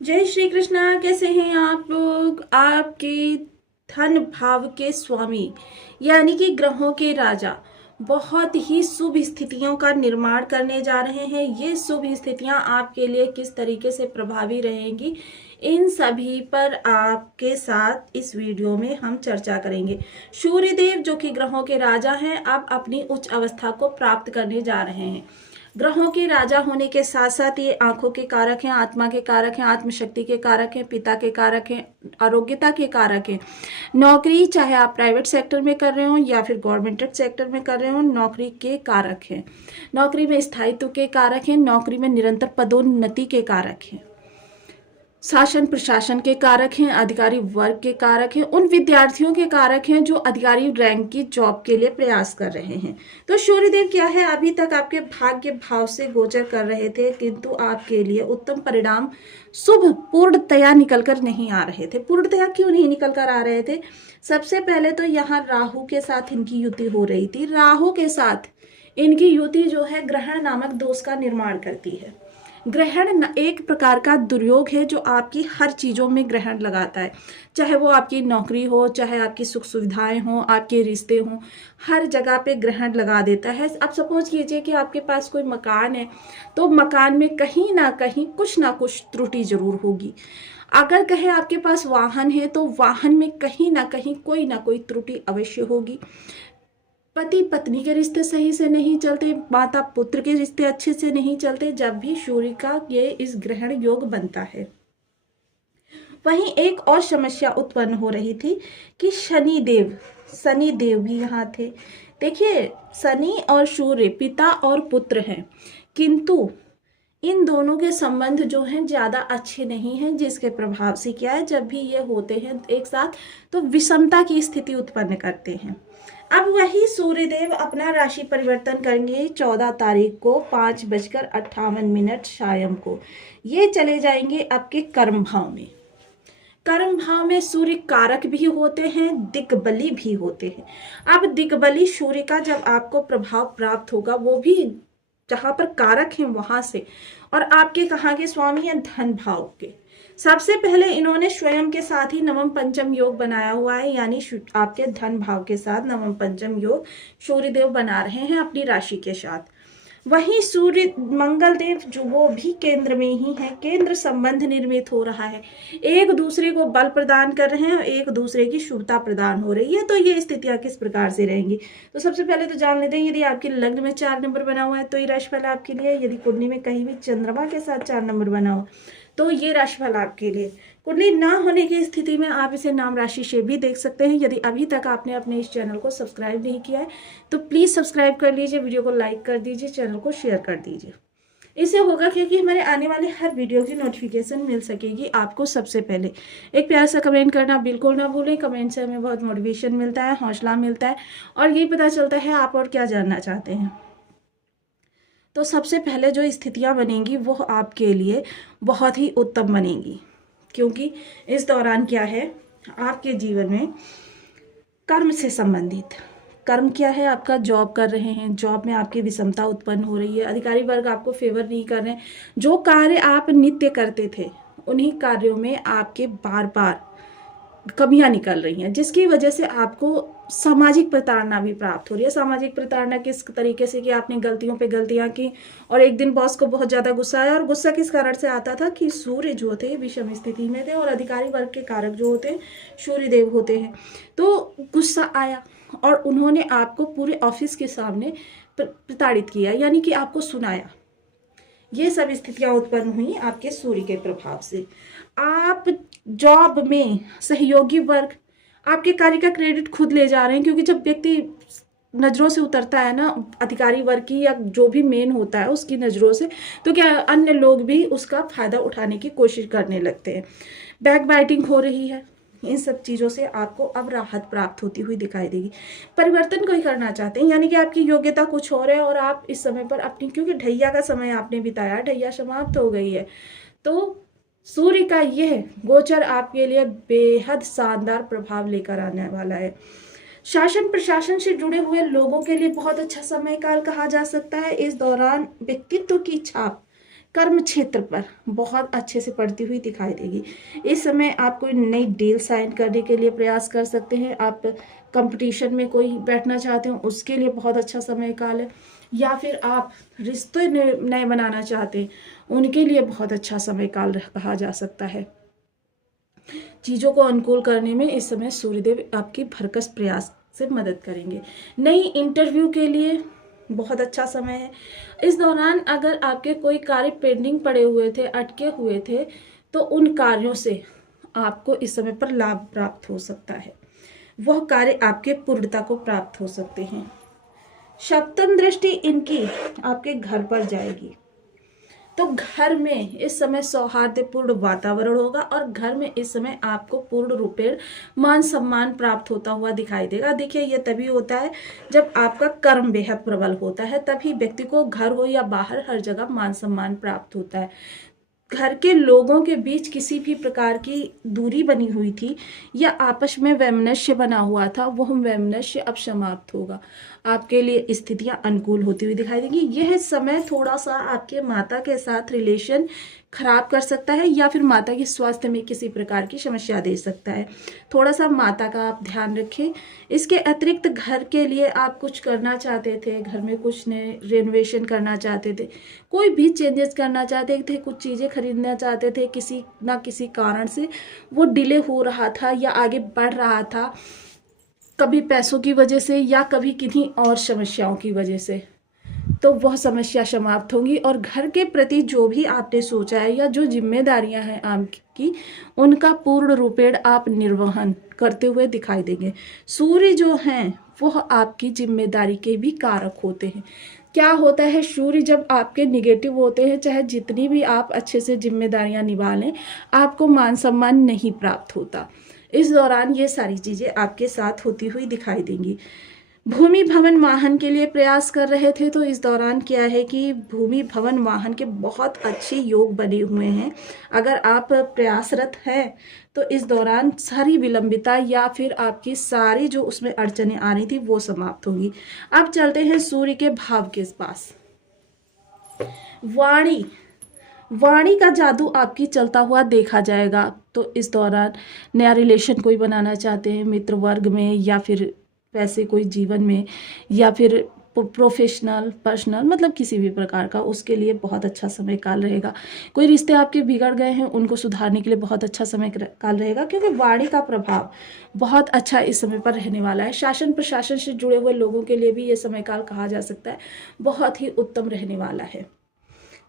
जय श्री कृष्णा। कैसे हैं आप लोग? आपके धन भाव के स्वामी यानी कि ग्रहों के राजा बहुत ही शुभ स्थितियों का निर्माण करने जा रहे हैं। ये शुभ स्थितियां आपके लिए किस तरीके से प्रभावी रहेंगी, इन सभी पर आपके साथ इस वीडियो में हम चर्चा करेंगे। सूर्यदेव जो कि ग्रहों के राजा हैं, अब अपनी उच्च अवस्था को प्राप्त करने जा रहे हैं। ग्रहों के राजा होने के साथ साथ ये आंखों के कारक हैं, आत्मा के कारक हैं, आत्मशक्ति के कारक हैं, पिता के कारक हैं, आरोग्यता के कारक हैं। नौकरी चाहे आप प्राइवेट सेक्टर में कर रहे हो या फिर गवर्नमेंट सेक्टर में कर रहे हो, नौकरी के कारक हैं। नौकरी में स्थायित्व के कारक हैं, नौकरी में निरंतर पदोन्नति के कारक हैं, शासन प्रशासन के कारक हैं, अधिकारी वर्ग के कारक हैं, उन विद्यार्थियों के कारक हैं जो अधिकारी रैंक की जॉब के लिए प्रयास कर रहे हैं। तो सूर्यदेव क्या है, अभी तक आपके भाग्य भाव से गोचर कर रहे थे, किंतु आपके लिए उत्तम परिणाम शुभ पूर्णतया निकल कर नहीं आ रहे थे। पूर्णतया क्यों नहीं निकल कर आ रहे थे? सबसे पहले तो यहाँ राहु के साथ इनकी युति हो रही थी। राहु के साथ इनकी युति जो है ग्रहण नामक दोष का निर्माण करती है। ग्रहण एक प्रकार का दुर्योग है जो आपकी हर चीज़ों में ग्रहण लगाता है, चाहे वो आपकी नौकरी हो, चाहे आपकी सुख सुविधाएं हो, आपके रिश्ते हों, हर जगह पे ग्रहण लगा देता है। अब सपोज कीजिए कि आपके पास कोई मकान है, तो मकान में कहीं ना कहीं कुछ ना कुछ त्रुटि जरूर होगी। अगर कहें आपके पास वाहन है, तो वाहन में कहीं ना कोई त्रुटि अवश्य होगी। पति पत्नी के रिश्ते सही से नहीं चलते, माता पुत्र के रिश्ते अच्छे से नहीं चलते, जब भी सूर्य का ये इस ग्रहण योग बनता है। वहीं एक और समस्या उत्पन्न हो रही थी कि शनि देव भी यहाँ थे। देखिए, शनि और सूर्य पिता और पुत्र हैं, किंतु इन दोनों के संबंध जो हैं ज़्यादा अच्छे नहीं हैं, जिसके प्रभाव से क्या है, जब भी ये होते हैं एक साथ तो विषमता की स्थिति उत्पन्न करते हैं। अब वही सूर्यदेव अपना राशि परिवर्तन करेंगे 14 तारीख को 5:58 शाम को। ये चले जाएंगे आपके कर्म भाव में। कर्म भाव में सूर्य कारक भी होते हैं, दिग्बली भी होते हैं। अब दिग्बली सूर्य का जब आपको प्रभाव प्राप्त होगा, वो भी जहां पर कारक हैं वहां से, और आपके कहाँ के स्वामी हैं, धन भाव के। सबसे पहले इन्होंने स्वयं के साथ ही नवम पंचम योग बनाया हुआ है, यानी आपके धन भाव के साथ नवम पंचम योग सूर्यदेव बना रहे हैं अपनी राशि के साथ। वहीं सूर्य मंगल देव जो वो भी केंद्र में ही है, केंद्र संबंध निर्मित हो रहा है, एक दूसरे को बल प्रदान कर रहे हैं, एक दूसरे की शुभता प्रदान हो रही है। तो ये स्थितियां किस प्रकार से रहेंगी, तो सबसे पहले तो जान लेते हैं, यदि आपके लग्न में 4 नंबर बना हुआ है तो ये राशिफल आपके लिए। यदि कुंडली में कहीं भी चंद्रमा के साथ 4 नंबर बना हो तो ये राशिफल आपके लिए। कुंडली ना होने की स्थिति में आप इसे नाम राशि से भी देख सकते हैं। यदि अभी तक आपने अपने इस चैनल को सब्सक्राइब नहीं किया है तो प्लीज़ सब्सक्राइब कर लीजिए, वीडियो को लाइक कर दीजिए, चैनल को शेयर कर दीजिए। इससे होगा क्योंकि हमारे आने वाले हर वीडियो की नोटिफिकेशन मिल सकेगी आपको सबसे पहले। एक प्यारा सा कमेंट करना बिल्कुल ना भूलें, कमेंट से हमें बहुत मोटिवेशन मिलता है, हौसला मिलता है, और ये पता चलता है आप और क्या जानना चाहते हैं। तो सबसे पहले जो स्थितियां बनेंगी वो आपके लिए बहुत ही उत्तम बनेंगी, क्योंकि इस दौरान क्या है, आपके जीवन में कर्म से संबंधित, कर्म क्या है, आपका जॉब कर रहे हैं, जॉब में आपकी विषमता उत्पन्न हो रही है, अधिकारी वर्ग आपको फेवर नहीं कर रहे हैं, जो कार्य आप नित्य करते थे उन्हीं कार्यों में आपके बार बार कमियां निकल रही हैं, जिसकी वजह से आपको सामाजिक प्रताड़ना भी प्राप्त हो रही है। सामाजिक प्रताड़ना किस तरीके से कि आपने गलतियों पे गलतियां की और एक दिन बॉस को बहुत ज़्यादा गुस्सा आया, और गुस्सा किस कारण से आता था कि सूर्य जो थे विषम स्थिति में थे और अधिकारी वर्ग के कारक जो होते हैं सूर्य देव होते हैं। तो गुस्सा आया और उन्होंने आपको पूरे ऑफिस के सामने प्रताड़ित किया, यानी कि आपको सुनाया। ये सब स्थितियां उत्पन्न हुई आपके सूर्य के प्रभाव से। आप जॉब में सहयोगी वर्ग आपके कार्य का क्रेडिट खुद ले जा रहे हैं, क्योंकि जब व्यक्ति नजरों से उतरता है ना, अधिकारी वर्ग की या जो भी मेन होता है उसकी नजरों से, तो क्या अन्य लोग भी उसका फायदा उठाने की कोशिश करने लगते हैं। बैक बाइटिंग हो रही है, इन सब चीज़ों से आपको अब राहत प्राप्त होती हुई दिखाई देगी। परिवर्तन कोई करना चाहते हैं, यानी कि आपकी योग्यता कुछ और है और आप इस समय पर अपनी, क्योंकि ढैया का समय आपने बिताया, ढैया समाप्त हो गई है, तो सूर्य का यह गोचर आपके लिए बेहद शानदार प्रभाव लेकर आने वाला है। शासन प्रशासन से जुड़े हुए लोगों के लिए बहुत अच्छा समय काल कहा जा सकता है। इस दौरान व्यक्तित्व की छाप कर्म क्षेत्र पर बहुत अच्छे से बढ़ती हुई दिखाई देगी। इस समय आप कोई नई डील साइन करने के लिए प्रयास कर सकते हैं। आप कंपटीशन में कोई बैठना चाहते हो उसके लिए बहुत अच्छा समय काल है, या फिर आप रिश्ते नए बनाना चाहते हैं उनके लिए बहुत अच्छा समय काल कहा जा सकता है। चीज़ों को अनुकूल करने में इस समय सूर्यदेव आपकी भरकस प्रयास से मदद करेंगे। नई इंटरव्यू के लिए बहुत अच्छा समय है। इस दौरान अगर आपके कोई कार्य पेंडिंग पड़े हुए थे, अटके हुए थे, तो उन कार्यों से आपको इस समय पर लाभ प्राप्त हो सकता है। वह कार्य आपके पूर्णता को प्राप्त हो सकते हैं। सप्तम दृष्टि इनकी आपके घर पर जाएगी, तो घर में इस समय सौहार्दपूर्ण वातावरण होगा और घर में इस समय आपको पूर्ण रूपेण मान सम्मान प्राप्त होता हुआ दिखाई देगा। देखिए, यह तभी होता है जब आपका कर्म बेहद प्रबल होता है, तभी व्यक्ति को घर हो या बाहर हर जगह मान सम्मान प्राप्त होता है। घर के लोगों के बीच किसी भी प्रकार की दूरी बनी हुई थी या आपस में वैमनस्य बना हुआ था, वह वैमनस्य अब समाप्त होगा। आपके लिए स्थितियां अनुकूल होती हुई दिखाई देंगी। यह समय थोड़ा सा आपके माता के साथ रिलेशन खराब कर सकता है या फिर माता के स्वास्थ्य में किसी प्रकार की समस्या दे सकता है। थोड़ा सा माता का आप ध्यान रखें। इसके अतिरिक्त घर के लिए आप कुछ करना चाहते थे, घर में कुछ नए रेनोवेशन करना चाहते थे, कोई भी चेंजेस करना चाहते थे, कुछ चीज़ें खरीदना चाहते थे, किसी ना किसी कारण से वो डिले हो रहा था या आगे बढ़ रहा था, कभी पैसों की वजह से या कभी किन्हीं और समस्याओं की वजह से, तो वह समस्या समाप्त होंगी और घर के प्रति जो भी आपने सोचा है या जो जिम्मेदारियां हैं आपकी, उनका पूर्ण रूपेण आप निर्वहन करते हुए दिखाई देंगे। सूर्य जो हैं वह आपकी जिम्मेदारी के भी कारक होते हैं। क्या होता है, सूर्य जब आपके निगेटिव होते हैं, चाहे जितनी भी आप अच्छे से जिम्मेदारियां निभा लें, आपको मान सम्मान नहीं प्राप्त होता। इस दौरान ये सारी चीजें आपके साथ होती हुई दिखाई देंगी। भूमि भवन वाहन के लिए प्रयास कर रहे थे, तो इस दौरान क्या है कि भूमि भवन वाहन के बहुत अच्छे योग बने हुए हैं। अगर आप प्रयासरत हैं तो इस दौरान सारी विलंबिता या फिर आपकी सारी जो उसमें अड़चनें आ रही थी वो समाप्त होंगी। अब चलते हैं सूर्य के भाव के पास। वाणी का जादू आपकी चलता हुआ देखा जाएगा। तो इस दौरान नया रिलेशन कोई बनाना चाहते हैं मित्र वर्ग में या फिर वैसे कोई जीवन में या फिर प्रोफेशनल पर्सनल, मतलब किसी भी प्रकार का, उसके लिए बहुत अच्छा समय काल रहेगा। कोई रिश्ते आपके बिगड़ गए हैं उनको सुधारने के लिए बहुत अच्छा समय काल रहेगा, क्योंकि वाणी का प्रभाव बहुत अच्छा इस समय पर रहने वाला है। शासन प्रशासन से जुड़े हुए लोगों के लिए भी ये समय काल कहा जा सकता है बहुत ही उत्तम रहने वाला है।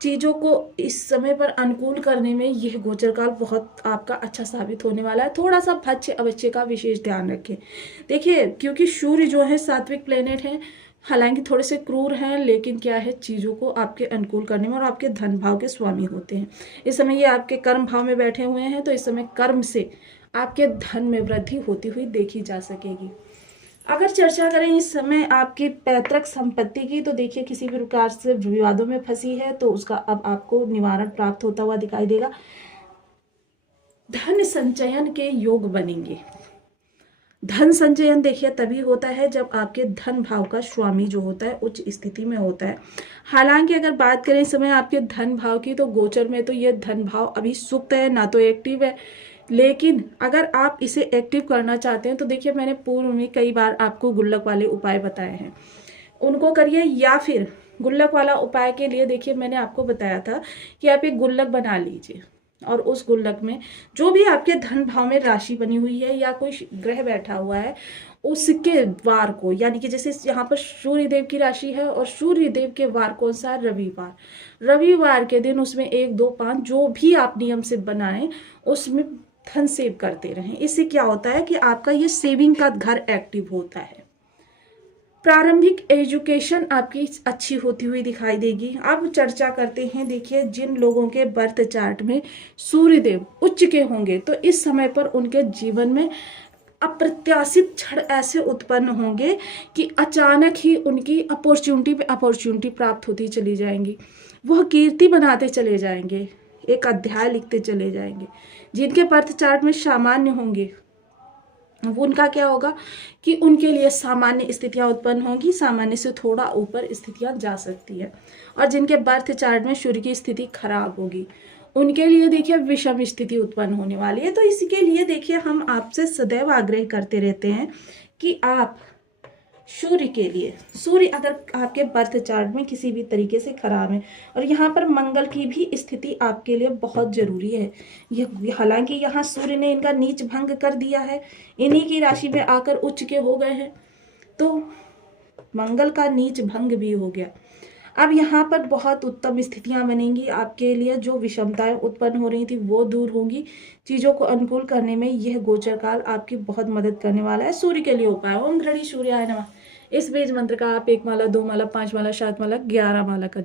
चीज़ों को इस समय पर अनुकूल करने में यह गोचर काल बहुत आपका अच्छा साबित होने वाला है। थोड़ा सा भक्ष्य अवश्य का विशेष ध्यान रखें। देखिए, क्योंकि सूर्य जो है सात्विक प्लेनेट है, हालांकि थोड़े से क्रूर हैं, लेकिन क्या है, चीज़ों को आपके अनुकूल करने में और आपके धन भाव के स्वामी होते हैं। इस समय ये आपके कर्म भाव में बैठे हुए हैं, तो इस समय कर्म से आपके धन में वृद्धि होती हुई देखी जा सकेगी। अगर चर्चा करें इस समय आपकी पैतृक संपत्ति की, तो देखिए किसी भी प्रकार से विवादों में फंसी है तो उसका अब आपको निवारण प्राप्त होता हुआ दिखाई देगा। धन संचयन के योग बनेंगे। धन संचयन देखिए तभी होता है जब आपके धन भाव का स्वामी जो होता है उच्च स्थिति में होता है। हालांकि अगर बात करें इस समय आपके धन भाव की, तो गोचर में तो ये धन भाव अभी सुप्त है, ना तो एक्टिव है। लेकिन अगर आप इसे एक्टिव करना चाहते हैं तो देखिए, मैंने पूर्व में कई बार आपको गुल्लक वाले उपाय बताए हैं, उनको करिए। या फिर गुल्लक वाला उपाय के लिए देखिए, मैंने आपको बताया था कि आप एक गुल्लक बना लीजिए और उस गुल्लक में जो भी आपके धन भाव में राशि बनी हुई है या कोई ग्रह बैठा हुआ है, उसके वार को, यानी कि जैसे यहाँ पर सूर्य देव की राशि है और सूर्य देव के वार कौन सा है, रविवार के दिन उसमें 1, 2, 5 जो भी आप नियम से बनाएं उसमें धन सेव करते रहें। इससे क्या होता है कि आपका ये सेविंग का घर एक्टिव होता है। प्रारंभिक एजुकेशन आपकी अच्छी होती हुई दिखाई देगी। अब चर्चा करते हैं, देखिए जिन लोगों के बर्थ चार्ट में सूर्यदेव उच्च के होंगे, तो इस समय पर उनके जीवन में अप्रत्याशित क्षण ऐसे उत्पन्न होंगे कि अचानक ही उनकी अपॉर्चुनिटी पे अपॉर्चुनिटी प्राप्त होती चली जाएंगी। वह कीर्ति बनाते चले जाएंगे, एक अध्याय लिखते चले जाएंगे। जिनके बर्थ चार्ट में सामान्य होंगे वो उनका क्या होगा कि उनके लिए सामान्य स्थितियां उत्पन्न होंगी, सामान्य से थोड़ा ऊपर स्थितियां जा सकती है। और जिनके बर्थ चार्ट में सूर्य की स्थिति खराब होगी उनके लिए देखिए विषम स्थिति उत्पन्न होने वाली है। तो इसके लिए देखिए हम आपसे सदैव आग्रह करते रहते हैं कि आप सूर्य के लिए, सूर्य अगर आपके बर्थ चार्ट में किसी भी तरीके से खराब है, और यहाँ पर मंगल की भी स्थिति आपके लिए बहुत जरूरी है। ये हालांकि यहाँ सूर्य ने इनका नीच भंग कर दिया है, इन्हीं की राशि में आकर उच्च के हो गए हैं, तो मंगल का नीच भंग भी हो गया। अब यहाँ पर बहुत उत्तम स्थितियां बनेंगी आपके लिए, जो विषमताएं उत्पन्न हो रही थी वो दूर होंगी। चीजों को अनुकूल करने में यह गोचर काल आपकी बहुत मदद करने वाला है। सूर्य के लिए उपाय, ओम घड़ी सूर्याय नमः, इस बीज मंत्र का आप 1 माला, 2 माला, 5 माला, 7 माला, 11 माला का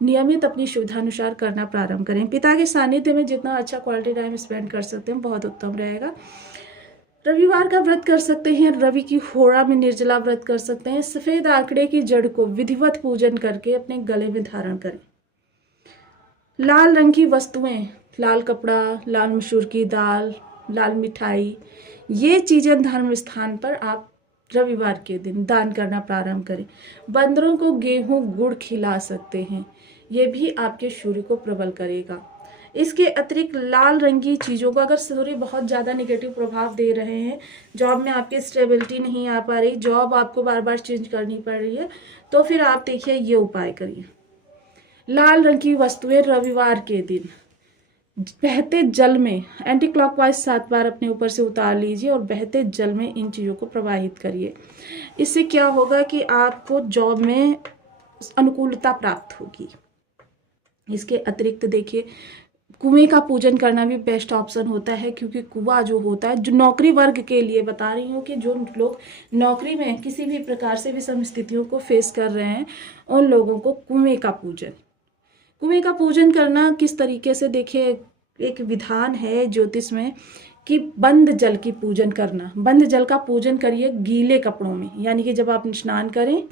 नियमित अपनी सुविधानुसार करना प्रारंभ करें। पिता के सानिध्य में जितना अच्छा क्वालिटी टाइम स्पेंड कर सकते हैं बहुत उत्तम रहेगा। रविवार का व्रत कर सकते हैं, रवि की होरा में निर्जला व्रत कर सकते हैं। सफेद आंकड़े की जड़ को विधिवत पूजन करके अपने गले में धारण करें। लाल रंग की वस्तुएं, लाल कपड़ा, लाल मसूर की दाल, लाल मिठाई, ये चीजें धर्म स्थान पर आप रविवार के दिन दान करना प्रारंभ करें। बंदरों को गेहूं गुड़ खिला सकते हैं, ये भी आपके सूर्य को प्रबल करेगा। इसके अतिरिक्त लाल रंग की चीज़ों को, अगर सूर्य बहुत ज़्यादा नेगेटिव प्रभाव दे रहे हैं, जॉब में आपकी स्टेबिलिटी नहीं आ पा रही, जॉब आपको बार बार चेंज करनी पड़ रही है, तो फिर आप देखिए ये उपाय करिए। लाल रंग की वस्तुएं रविवार के दिन बहते जल में एंटी क्लॉकवाइज 7 बार अपने ऊपर से उतार लीजिए और बहते जल में इन चीज़ों को प्रवाहित करिए। इससे क्या होगा कि आपको जॉब में अनुकूलता प्राप्त होगी। इसके अतिरिक्त देखिए कुएं का पूजन करना भी बेस्ट ऑप्शन होता है, क्योंकि कुआं जो होता है, जो नौकरी वर्ग के लिए बता रही हूँ कि जो लोग नौकरी में किसी भी प्रकार से विषम स्थितियों को फेस कर रहे हैं, उन लोगों को कुएं का पूजन करना किस तरीके से, देखिए एक विधान है ज्योतिष में कि बंद जल की पूजन करना। बंद जल का पूजन करिए गीले कपड़ों में, यानी कि जब आप स्नान करें